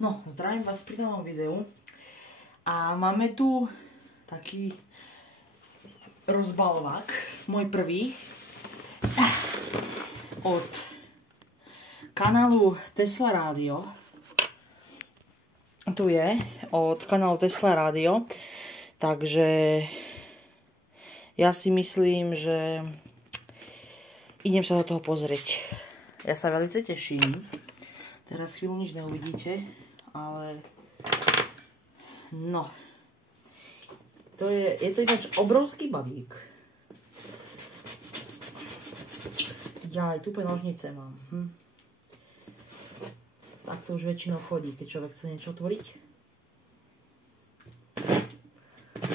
No, zdravím vás pri tomto videu. A máme tu taký rozbalovák, môj prvý, od kanálu Tesla Radio. Tu je, od kanálu Tesla Radio. Takže ja si myslím, že idem sa do toho pozrieť. Ja sa veľmi teším. Teraz chvíľu nič neuvidíte, ale no. Je to ináč obrovský balík. Ja aj tupe nožnice mám. Tak to už väčšinou chodí, keď človek chce niečo otvoriť.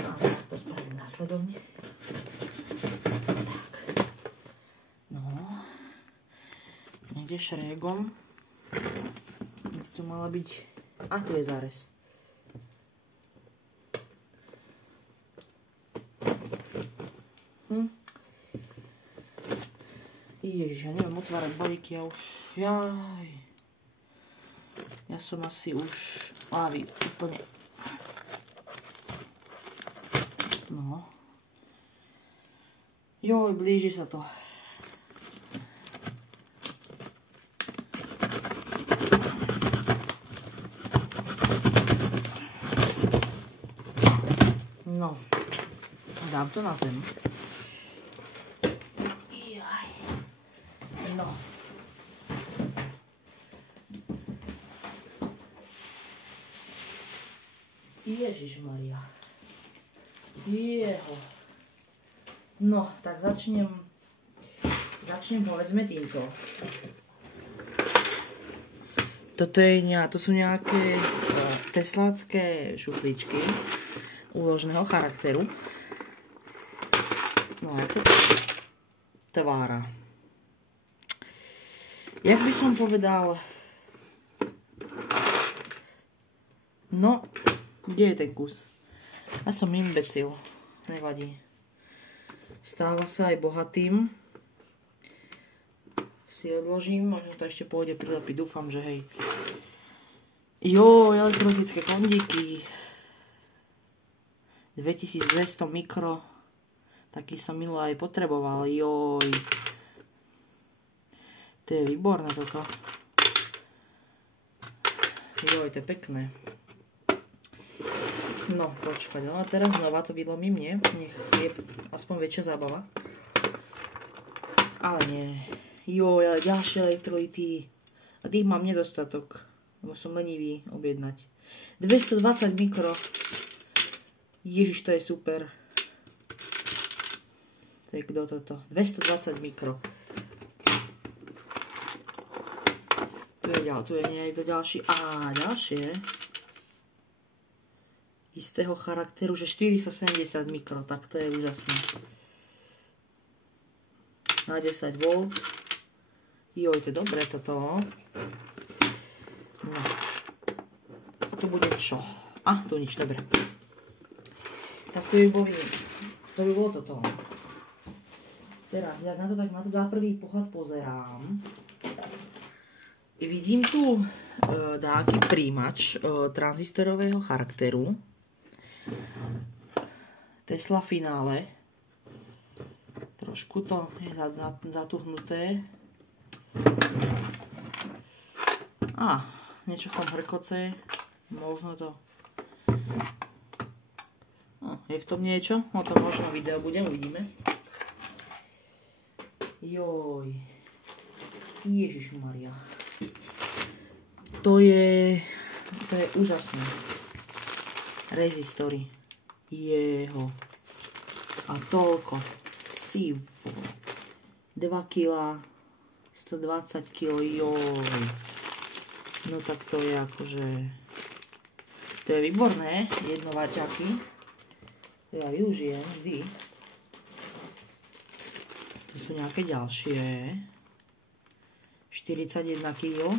A to spravím následovne. Tak. No. Niekde šrégom. To mala byť... A tu je zárez. Ježiš, ja neviem otvárať balíky, ja už... Jaj. Ja som asi už lávy úplne. No. Joj, blíži sa to. No. Dám to na zem. No. Ježišmaria. Jeho. No, tak začnem povedzme týmto. To sú nejaké teslácké šufličky úložného charakteru. No, jak sa to tvára. Jak by som povedal... No, kde je ten kus? Ja som imbecil. Nevadí. Stáva sa aj bohatým. Si odložím, možno to ešte pôjde prilepiť. Dúfam, že hej. Jo, elektronické kondíky. 2200 mikro. Taký som minulé aj potreboval. Joj. To je výborné toto. Joj, to je pekné. No, počkať, no a teraz znova to vylomím, nie? Nech je aspoň väčšia zábava. Ale nie. Joj, ale ďalšie elektrolyty. A tých mám nedostatok. Lebo som lenivý objednať. 220 mikro. Ježiš, to je super. Tak kto toto? 220 mikro. Tu je niekto ďalší. A ďalšie. Istého charakteru, že 470 mikro. Tak to je úžasné. Na 10 V. Joj, to je dobré toto. No. A tu bude čo? A, tu nič, dobre. Tak to by bolo toto. Teraz, ja na to na prvý pohľad pozerám. Vidím tu dáky príjimač tranzistorového charakteru. Tesla Finále. Trošku to je zatuhnuté. A, niečo v tom hrkoce. Možno to... je v tom niečo? O tom možno video bude, uvidíme. Joj. Ježišmaria. To je úžasné. Rezistory. Jeho. A toľko. Si. 2 kg. 120 kg. Joj. No tak to je akože... To je výborné. Jednováťaky. To ja využijem vždy. To sú nejaké ďalšie. 41 kg.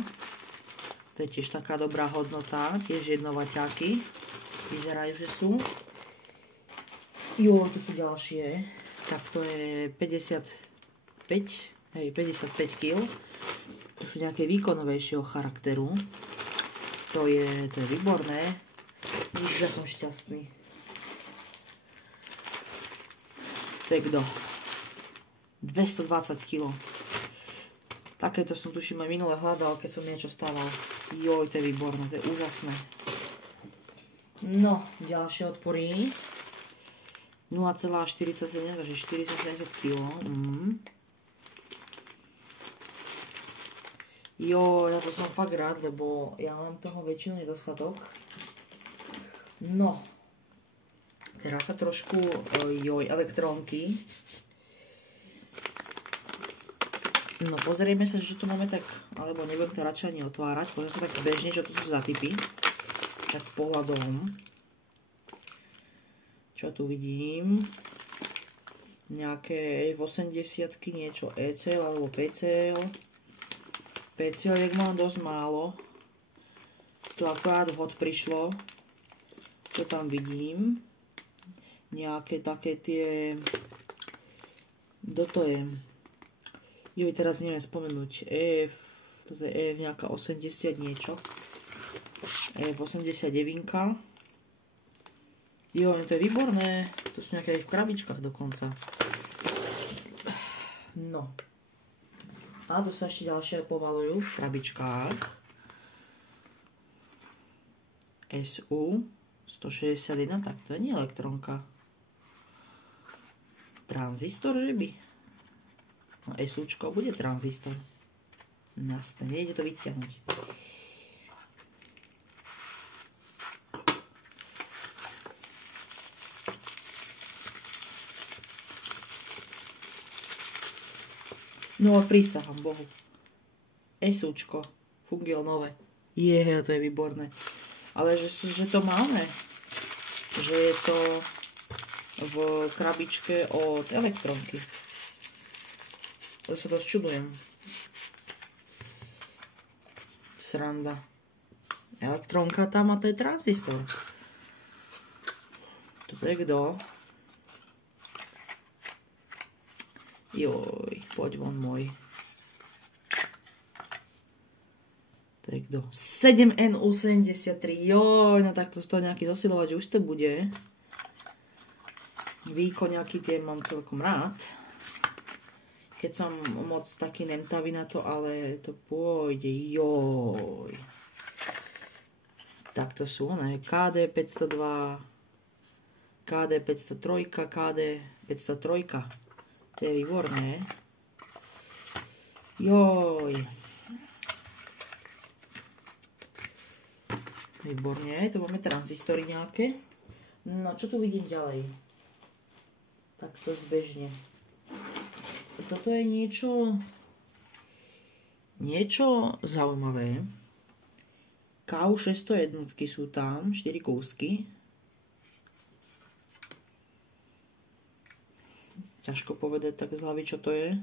To je tiež taká dobrá hodnota. Tiež jednovaťáky. Vyzerajú, že sú. Jo, tu sú ďalšie. Tak to je 55. Hej, 55 kg. To sú nejaké výkonovejšieho charakteru. To je výborné. Že som šťastný. Tekdo. 220 kg. Takéto som tuším aj minule hľadal, keď som niečo stával. Joj, to je výborné, to je úžasné. No, ďalšie odpory. 0,47, takže 470 kg. Jo, na to som fakt rád, lebo ja mám toho väčšinu nedostatok. No, teraz sa trošku, elektrónky. No, pozrieme sa, že tu máme tak, alebo nebudem to radšej ani otvárať, pozrieme sa tak zbežne, čo tu sú za typy. Tak pohľadom. Čo tu vidím? Nejaké F80-ky, niečo ECL alebo PCL. PCL mám dosť málo. To akorát vhod prišlo. Čo tam vidím? Nejaké také tie... Kto to je? Jo, teraz neviem spomenúť. Toto je EF nejaká 80 niečo. EF89. Jo, to je výborné. To sú nejaké aj v krabičkách dokonca. No. A tu sa ešte ďalšie povalujú v krabičkách. SU 161, tak to je nie elektronka. Tranzistor, že by? No SUčko bude tranzistor. Jasne, nejde to vyťahnuť. No a prísahám Bohu. SUčko. Fungiel nové. To je výborné. Ale že to máme. Že je to v krabičke od elektronky. To sa to čudujem. Sranda. Elektronka tam a to je tranzistor. Toto je kto? Joj, poď von môj. To je kto? 7N83. Joj, no tak to z toho nejaký zosilovač už to bude. Výkon nejaký tie mám celkom rád. Keď som moc taký nemtavý na to, ale to pôjde. Joj. Tak to sú one. KD 502, KD 503, KD 503. To je výborné. Joj. Výborne. Tu máme tranzistory nejaké. No, čo tu vidím ďalej? Takto zbežne. Toto je niečo zaujímavé. KU 601 sú tam, 4 kúsky. Ťažko povedať tak z hlavy, čo to je.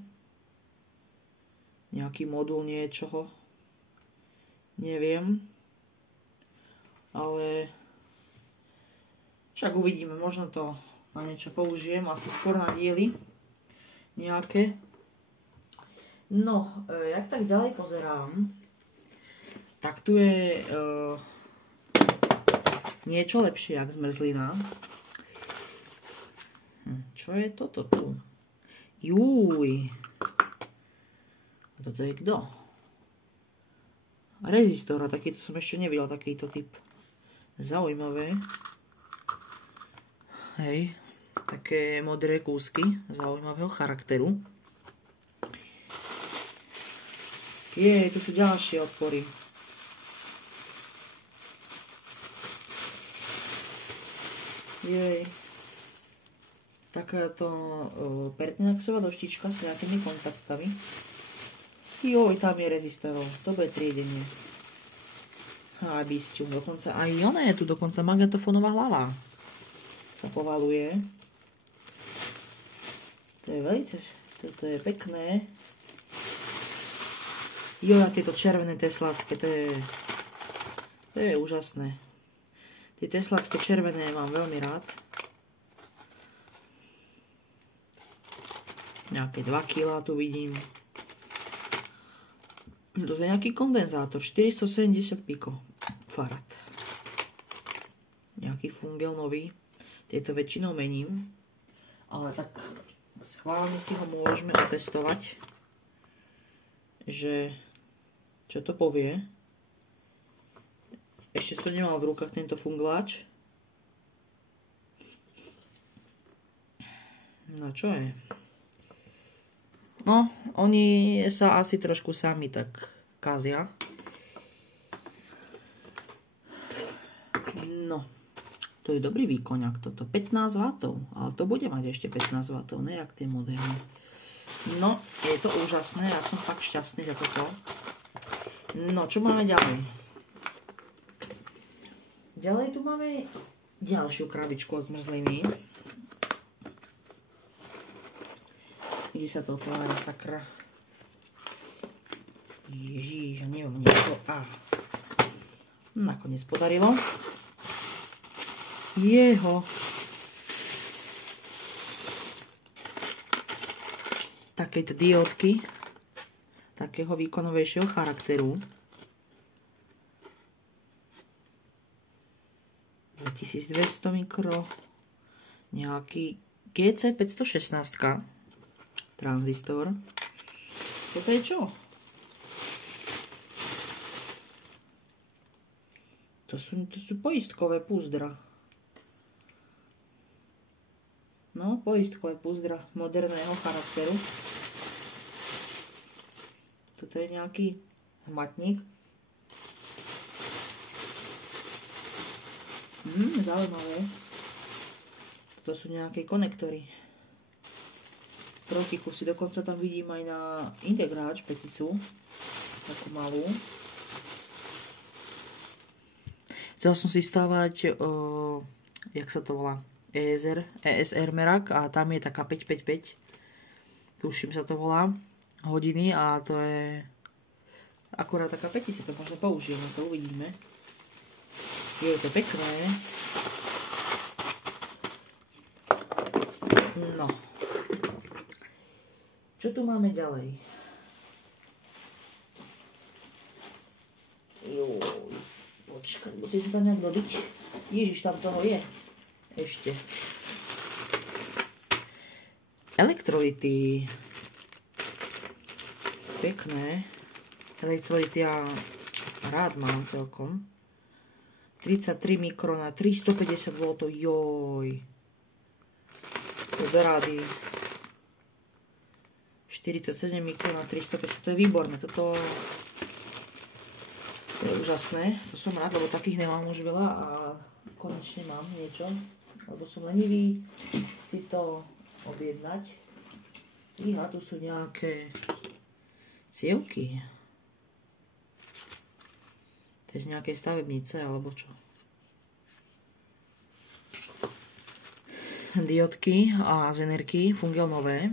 Nejaký modul niečoho. Neviem. Ale však uvidíme. Možno to na niečo použijem. Asi skôr na diely. Nejaké. No, jak tak ďalej pozerám, tak tu je niečo lepšie, jak zmrzlina. Čo je toto tu? Júj. A toto je kto? Rezistor. A takýto som ešte nevidel, takýto typ. Zaujímavé. Hej. Také modré kúsky zaujímavého charakteru. Tu sú ďalšie odpory. Takáto pertinaxová doštička s nejakými kontaktami. Joj, tam je rezistorov. To bude triedenie. Bysťu, dokonca aj ona je tu, dokonca magnetofónová hlava. Sa povaluje. To je velice, toto je pekné. Joj, a tieto červené teslácké, to je úžasné. Tie teslácké červené mám veľmi rád. Nejaké 2 kg tu vidím. To je nejaký kondenzátor. 470 piko. farad. Nejaký fungel nový. Tieto väčšinou mením. Ale tak schválne si ho môžeme otestovať. Že čo to povie. Ešte som nemal v rukách tento fungláč. No čo je? No, oni sa asi trošku sami tak kazia. No, to je dobrý výkoňak toto. 15 W, ale to bude mať ešte 15 W, ne jak tie moderné. No, je to úžasné, ja som fakt šťastný za toto. No, čo máme ďalej? Ďalej tu máme ďalšiu krabičku od zmrzliny. Kde sa to otvára, sakra. Ježiš, neviem, niečo. Nakoniec podarilo. Jeho. Takéto diódky. Takého výkonovejšieho charakteru. 2200 mikro. Nejaký GC 516. Tranzistor. Toto je čo? To sú poistkové púzdra. No, poistkové púzdra moderného charakteru. Toto je nejaký hmatník. Zaujímavé. Toto sú nejaké konektory. Protikusy, dokonca tam vidím aj na integráč peticu, takú malú. Chcel som si stávať, jak sa to volá, ESR merak a tam je taká 555, tuším sa to volá, hodiny a to je akurát taká petica, to možno použijeme, to uvidíme. Je to pekné. No. Čo tu máme ďalej? Počkaj, musí sa tam nejak dobiť. Ježiš, tam toho je. Ešte. Elektrolyty. Pekné. Elektrolyty ja rád mám celkom. 33 mikro na 350 V. Joj. To do rády. 47 mikro na 350, to je výborné, toto je úžasné, to som rád, lebo takých nemám už veľa a konečne mám niečo, lebo som lenivý si to objednať. A tu sú nejaké cievky. To je z nejakej stavebnice, alebo čo? Diodky a zenerky, fungel nové.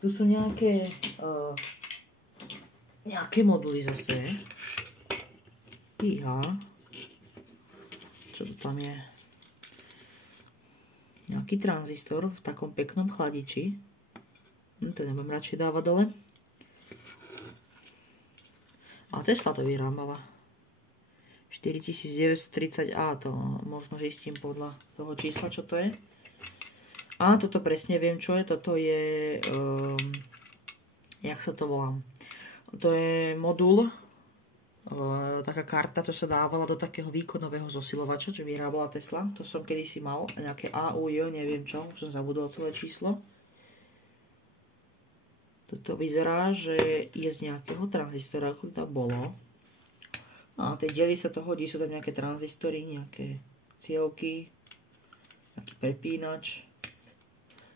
Tu sú nejaké moduly zase. Čo to tam je? Nejaký tranzistor v takom peknom chladiči. To nebudem radšej dávať dole. A Tesla to vyrábala. 4930A, to možno zistím podľa toho čísla, čo to je. A toto presne viem, čo je. Toto je, jak sa to volá? To je modul, taká karta, to sa dávala do takého výkonového zosilovača, čo vyrábala Tesla. To som kedysi mal, nejaké AUJ, neviem čo, už som zabudol celé číslo. Toto vyzerá, že je z nejakého tranzistora, ako to tam bolo. A tej diely sa to hodí, sú tam nejaké tranzistory, nejaké cievky, nejaký prepínač.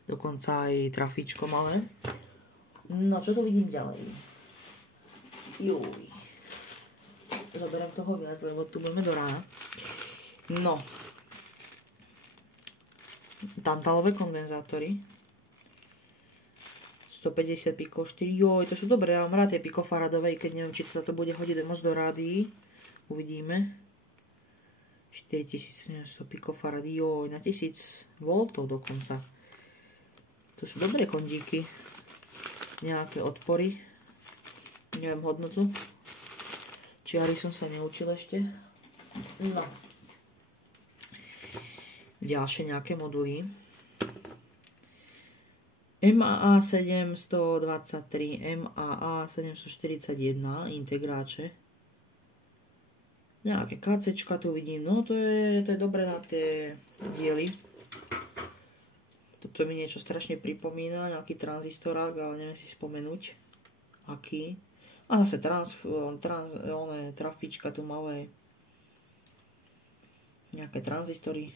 Dokonca aj trafíčko malé. No, čo to vidím ďalej? Juj. Zoberiem toho viac, lebo tu budeme do rána. No. Tantalové kondenzátory. 150 piko 4. Joj, to sú dobré, ja mám rád tie pikofaradové, keď neviem, či sa to bude hodiť moc do rádií. Uvidíme. 4100 pikofarady, joj, na 1000 V dokonca. To sú dobré kondíky. Nejaké odpory. Neviem hodnotu. Či Čiary som sa neučil ešte. No. Ďalšie nejaké moduly. MAA 723, MAA 741, integráče. Nejaké KCčka tu vidím, no to je dobré na tie diely. Toto mi niečo strašne pripomína, nejaký tranzistorák, ale neviem si spomenúť, aký. A zase trafička tu malé. Nejaké tranzistory.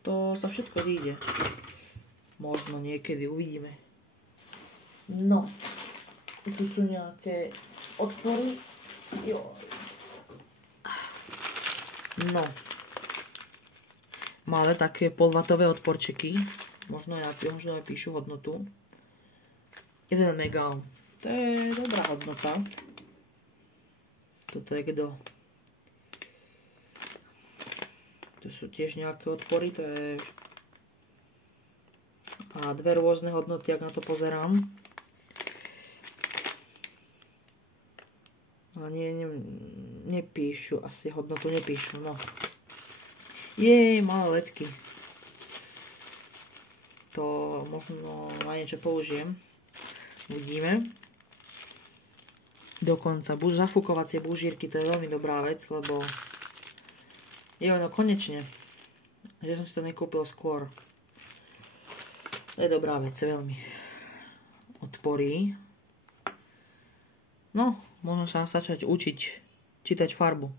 To sa všetko zíde. Možno niekedy uvidíme. No. Tu sú nejaké odpory. Jo. No. Malé také polvatové odporčeky. Možno aj píšu hodnotu. 1 mega. To je dobrá hodnota. Toto je kdo. To sú tiež nejaké odpory. To je... A dve rôzne hodnoty, ak na to pozerám. A nepíšu. Asi hodnotu nepíšu. No. Jej, malé ledky. To možno na niečo použijem. Uvidíme. Dokonca zafúkovacie búžírky, to je veľmi dobrá vec, lebo je ono konečne, že som si to nekúpil skôr. To je dobrá vec, veľmi. Odporí. No, možno sa začať učiť čítať farbu.